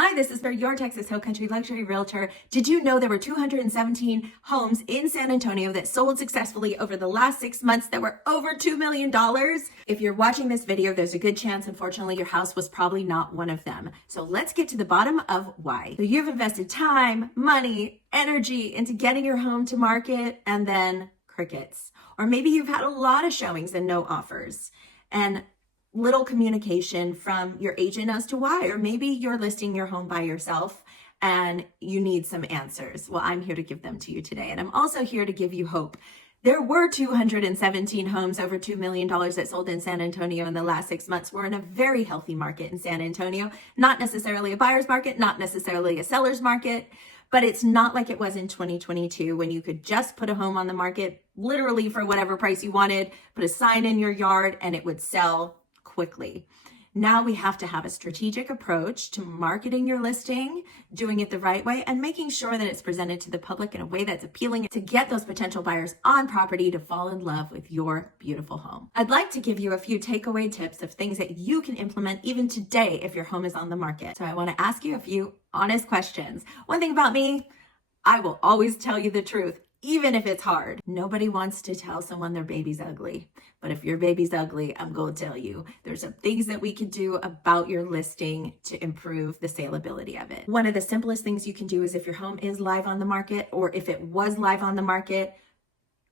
Hi, this is your Texas Hill Country Luxury Realtor. Did you know there were 217 homes in San Antonio that sold successfully over the last 6 months that were over $2 million? If you're watching this video, there's a good chance, unfortunately, your house was probably not one of them. So let's get to the bottom of why. So you've invested time, money, energy into getting your home to market and then crickets. Or maybe you've had a lot of showings and no offers. And little communication from your agent as to why, or maybe you're listing your home by yourself and you need some answers. Well, I'm here to give them to you today. And I'm also here to give you hope. There were 217 homes over $2 million that sold in San Antonio in the last 6 months. We're in a very healthy market in San Antonio, not necessarily a buyer's market, not necessarily a seller's market, but it's not like it was in 2022 when you could just put a home on the market literally for whatever price you wanted, put a sign in your yard and it would sell quickly. Now we have to have a strategic approach to marketing your listing, doing it the right way, and making sure that it's presented to the public in a way that's appealing to get those potential buyers on property to fall in love with your beautiful home. I'd like to give you a few takeaway tips of things that you can implement even today if your home is on the market. So I want to ask you a few honest questions. One thing about me, I will always tell you the truth, even if it's hard. Nobody wants to tell someone their baby's ugly. But if your baby's ugly, I'm going to tell you, there's some things that we can do about your listing to improve the saleability of it. One of the simplest things you can do is if your home is live on the market, or if it was live on the market,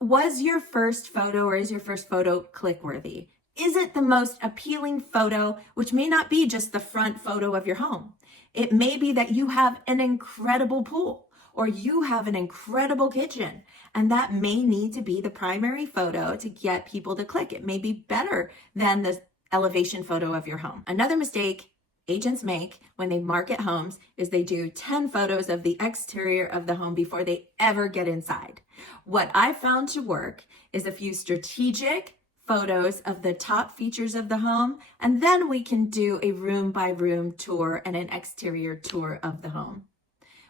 was your first photo or is your first photo click-worthy? Is it the most appealing photo, which may not be just the front photo of your home? It may be that you have an incredible pool, or you have an incredible kitchen, and that may need to be the primary photo to get people to click. It may be better than the elevation photo of your home. Another mistake agents make when they market homes is they do 10 photos of the exterior of the home before they ever get inside. What I found to work is a few strategic photos of the top features of the home, and then we can do a room by room tour and an exterior tour of the home.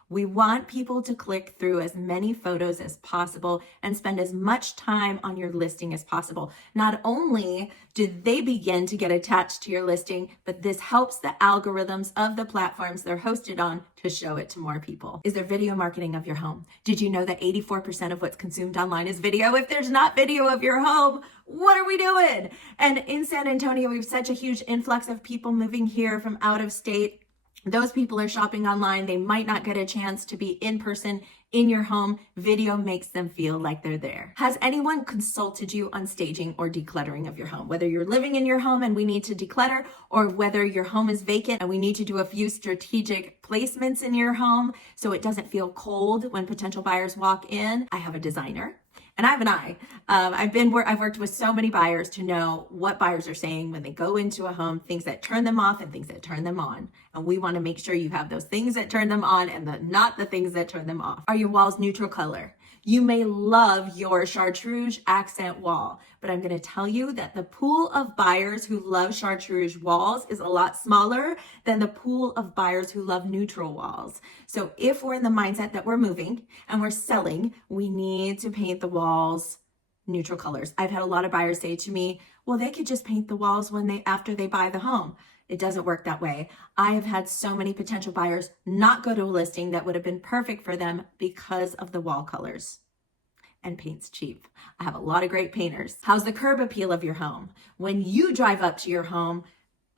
We want people to click through as many photos as possible and spend as much time on your listing as possible. Not only do they begin to get attached to your listing, but this helps the algorithms of the platforms they're hosted on to show it to more people. Is there video marketing of your home? Did you know that 84% of what's consumed online is video? If there's not video of your home, what are we doing? And in San Antonio, we have such a huge influx of people moving here from out of state. Those people are shopping online. They might not get a chance to be in person in your home. Video makes them feel like they're there. Has anyone consulted you on staging or decluttering of your home? Whether you're living in your home and we need to declutter, or whether your home is vacant and we need to do a few strategic placements in your home so it doesn't feel cold when potential buyers walk in. I have a designer. And I have an eye. I've worked with so many buyers to know what buyers are saying when they go into a home, things that turn them off and things that turn them on. And we want to make sure you have those things that turn them on and not the things that turn them off. Are your walls neutral color? You may love your chartreuse accent wall, but I'm going to tell you that the pool of buyers who love chartreuse walls is a lot smaller than the pool of buyers who love neutral walls. So if we're in the mindset that we're moving and we're selling, we need to paint the walls neutral colors. I've had a lot of buyers say to me, well, they could just paint the walls after they buy the home. It doesn't work that way. I have had so many potential buyers not go to a listing that would have been perfect for them because of the wall colors. And paint's cheap. I have a lot of great painters. How's the curb appeal of your home? When you drive up to your home,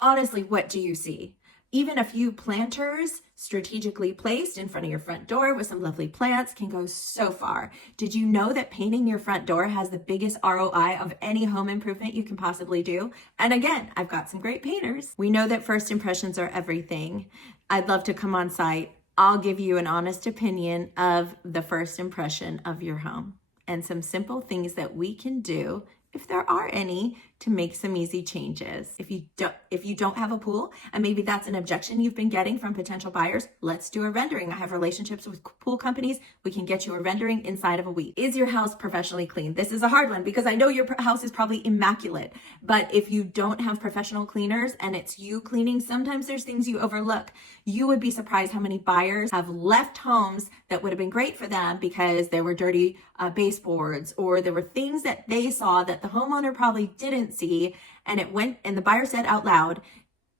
honestly, what do you see? Even a few planters strategically placed in front of your front door with some lovely plants can go so far. Did you know that painting your front door has the biggest ROI of any home improvement you can possibly do? And again, I've got some great painters. We know that first impressions are everything. I'd love to come on site. I'll give you an honest opinion of the first impression of your home and some simple things that we can do, if there are any, to make some easy changes. If you don't have a pool, and maybe that's an objection you've been getting from potential buyers, let's do a rendering. I have relationships with pool companies. We can get you a rendering inside of a week. Is your house professionally cleaned? This is a hard one because I know your house is probably immaculate, but if you don't have professional cleaners and it's you cleaning, sometimes there's things you overlook. You would be surprised how many buyers have left homes that would have been great for them because there were dirty baseboards, or there were things that they saw that the homeowner probably didn't see, and the buyer said out loud,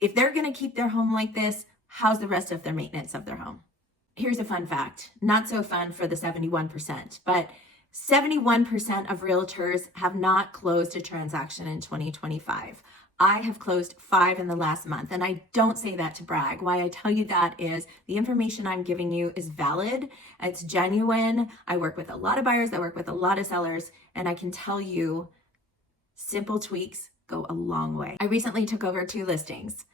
if they're going to keep their home like this, how's the rest of their maintenance of their home? Here's a fun fact, not so fun for the 71%, but 71% of realtors have not closed a transaction in 2025. I have closed 5 in the last month, and I don't say that to brag. Why I tell you that is the information I'm giving you is valid, it's genuine. I work with a lot of buyers, I work with a lot of sellers, and I can tell you simple tweaks go a long way. I recently took over 2 listings.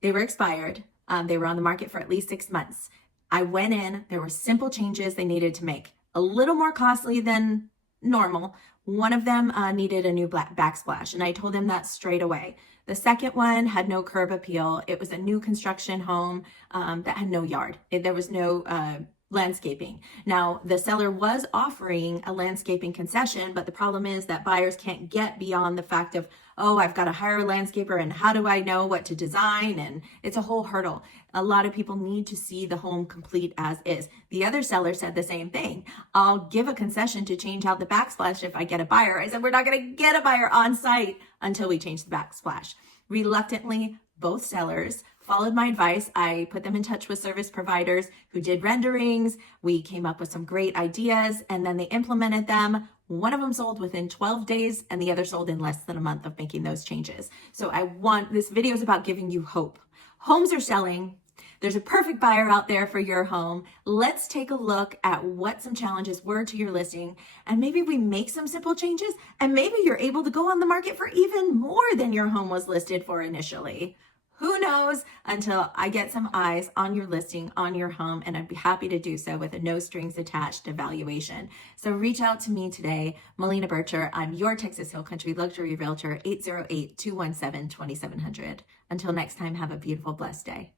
They were expired. They were on the market for at least 6 months. I went in, there were simple changes they needed to make, a little more costly than normal. One of them needed a new backsplash, and I told them that straight away. The second one had no curb appeal. It was a new construction home that had no yard. There was no landscaping. Now, the seller was offering a landscaping concession, but the problem is that buyers can't get beyond the fact of, oh, I've got to hire a landscaper, and how do I know what to design? And it's a whole hurdle. A lot of people need to see the home complete as is. The other seller said the same thing. I'll give a concession to change out the backsplash if I get a buyer. I said, we're not going to get a buyer on site until we change the backsplash. Reluctantly, both sellers followed my advice. I put them in touch with service providers who did renderings. We came up with some great ideas, and then they implemented them. One of them sold within 12 days and the other sold in less than a month of making those changes. So this video is about giving you hope. Homes are selling. There's a perfect buyer out there for your home. Let's take a look at what some challenges were to your listing, and maybe we make some simple changes, and maybe you're able to go on the market for even more than your home was listed for initially. Who knows, until I get some eyes on your listing, on your home, and I'd be happy to do so with a no strings attached evaluation. So reach out to me today, Malina Bercher. I'm your Texas Hill Country Luxury Realtor, 808-217-2700. Until next time, have a beautiful, blessed day.